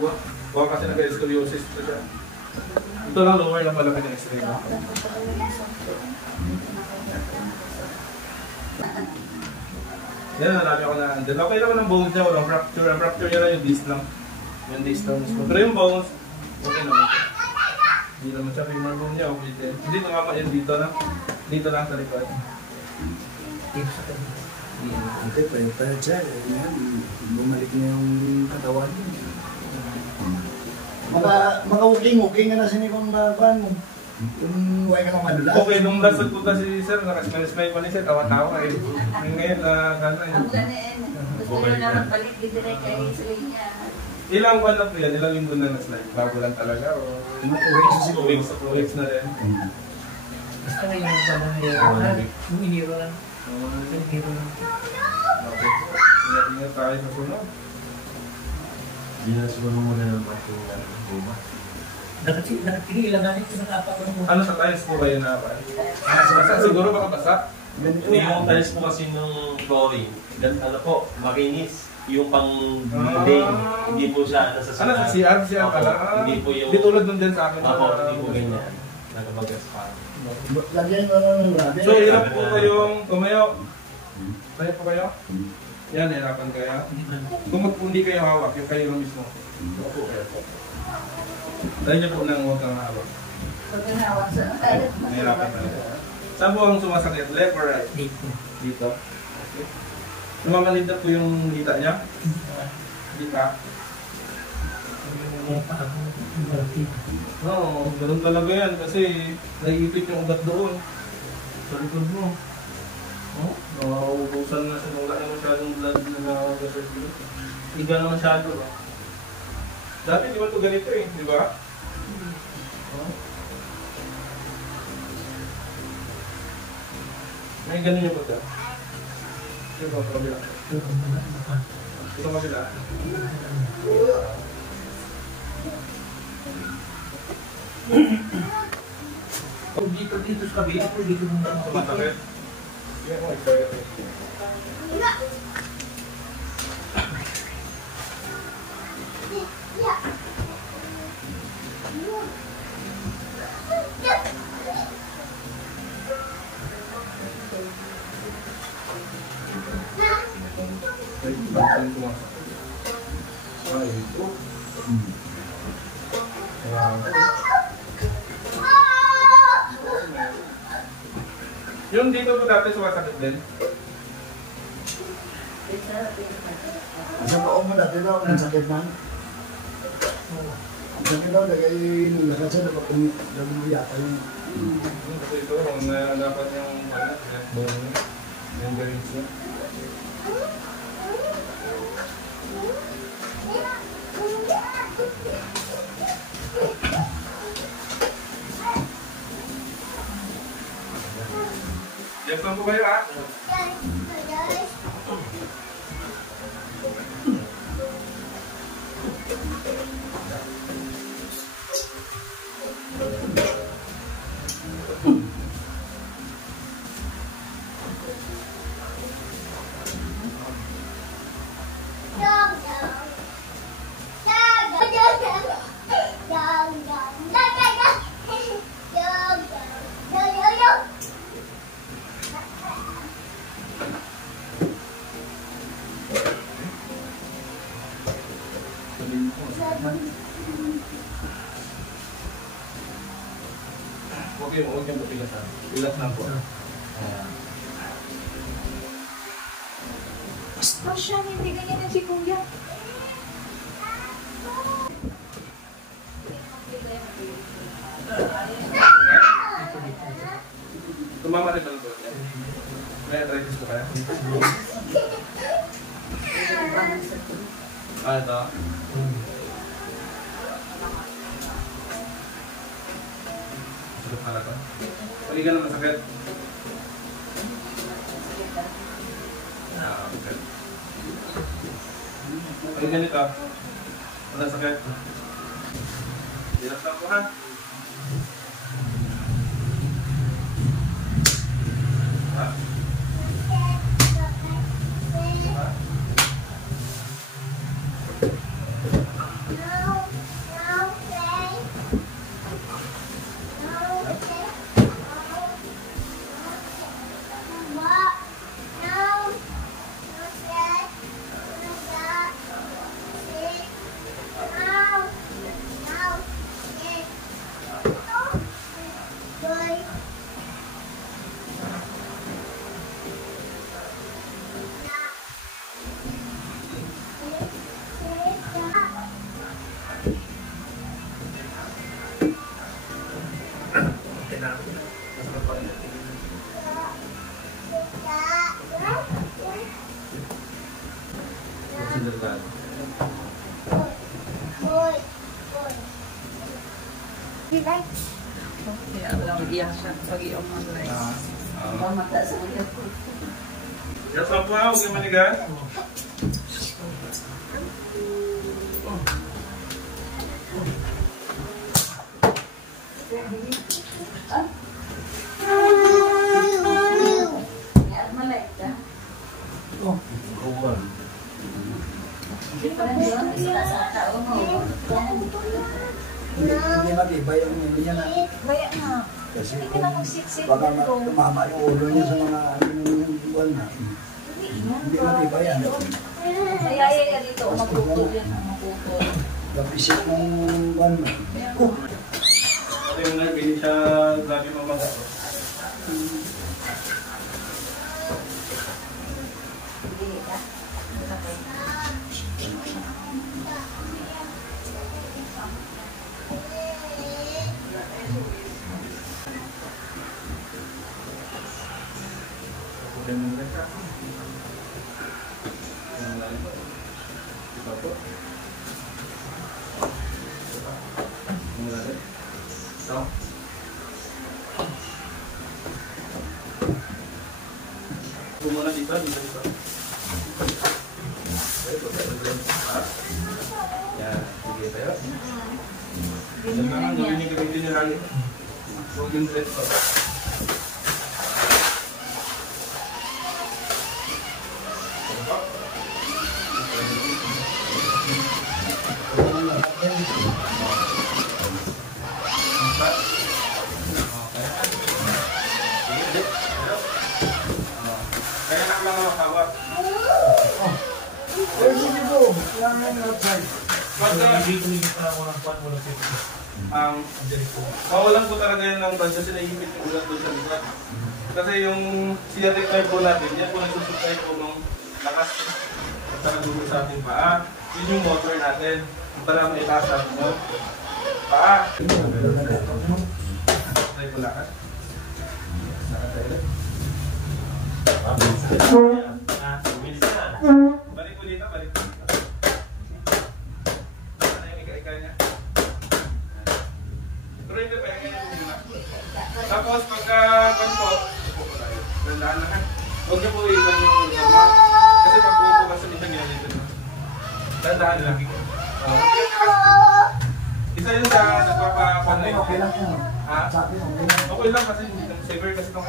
Baka kasi nag-scoliosis ito siya. Ito lang lower lang pala kanyang x-ray. Yan, nalami ako na andun. Okay naman ang bones niya, walang fracture. Ang fracture niya lang yung disc lang. Yung disc lang mismo. Pero yung bones, okay naman. Hindi naman siya femur bone niya, okay din. Hindi nakama yun dito na. Dito lang sa likod. Hindi, pwede dyan. Bumalik niya yung katawan niya. Maka-walking ka na sinikong baban mo. Yung huwag ka lang madula. Okay, nung last nagpunta si sir, nakasmile-smile pa ni sir, tawa-tawa eh. Ngayon, gano'n. Ang ganin. Gusto nyo naman balik direct kay Selena. Ilang buwan na po yan? Ilang linggo na na-slide? Bago lang talaga o? 2 weeks na rin. Basta ngayon ang parang yung iniro lang. Iniro lang. Okay. Ingat tayo sa sunod. Hindi na siguro muna ng ating guma. Nakatingin lang natin sa apat ng Ano sa tiles po kayo na ba? Siguro baka basa? Hindi yung tiles po kasi nung flooring. Ano po, makinis. Yung pang building, hindi po siya nasa Ano sa CR? CR pala? Hindi po yung... Hindi tulad nun din sa akin. Ako, hindi po ganyan. Nakabagas pa. Lagyan mo ng grabe. So, hirap po kayong tumayo. Tayo po kayo? Yan, hirapan kayo. Kung hindi kayo hawak, yung kayo lang mismo. Tayo niyo po nang huwag kang hawak. Pag hinawak sa... Mahirapan talaga. Saan po ang sumasakit? Left or right? dito. Dito. Okay. Lumamanid na po yung dita niya? Dita? Oo, ganun talaga yan kasi naiipit yung ugat doon. Sa likod mo. Oh, nakaubusan na siya. Wala na masyadong blood na nakagasak dito. Higa na masyado. Dati di ba ito ganito eh, di ba? Oh. May ganun yung pagka. Ito ba, kabila? Ito kabila. Dito sa kabila, dito muna. Masakit? Yan mo, excited. Ay, ito. Yung dito po dati sumasakit din? Sa pao mo dati daw, ang sakit na. Ang sakit daw, lagay nilagay siya, dapat mo yata yung... Kasi ito, dapat yung bone, yung gawin siya. Yes, lang po kayo ha? Huwag yung mapilasan. Pilas na po. Basta siya, hindi ganyan na si Kuya. Tumama rin ba ito? May arthritis po kaya? Ito? Sakit pala ito? Paligan naman sakit? Okay. Paligan ito? Wala sakit? Hirap lang po ha? Ha? Ha? Kaya alam, iyak siya pag iyong mga rice. Pamata sa mga ko. Yes, apa? Huwag kayo manigan. Kaya malay ka. Kuwan. Parang yun, isa sa tao mo. Hindi matibay ang nilo niya na. Kaya nga. Kasi Hindi ka na magsiksik. baka tumama yung ulo niya sa mga buwan na. Hindi matibay yan. Mayaya ka dito, maputol yan, maputol. Kapisip ng buwan na. Ito yung nerve, hindi siya grabe mamaga. Hindi ka. Muna dito, dito. Yan, sige tayo. Yan naman, narinig ka dito nila. Huwag yung dress ko. Kaya na lang mga hawak. Sige po, yan ang outside. Mawalan ko talaga yan ng basta sila ipit yung ulat doon sa likod. Kasi yung sciatic nerve po natin, yan po nagsusupply po ng lakas at saka dugo sa ating paa. Yun yung motor natin para may lakas mo. Paa. Try ko lakas. Nakatayo. Bilis na. Balik ko dito, balik ko dito. Ano yung ika-ika niya? Pero hindi pa, ika niya muna. Tapos pagka po, dandaan na ka. Huwag niyo po ilan yung gama. Kasi pag upo ka sa isang ginalito na. Dandaan lang. Isa yun sa nagpapapanay. Okay lang po. Ha? Sabi mo, okay lang. Okay lang kasi severe kasi itong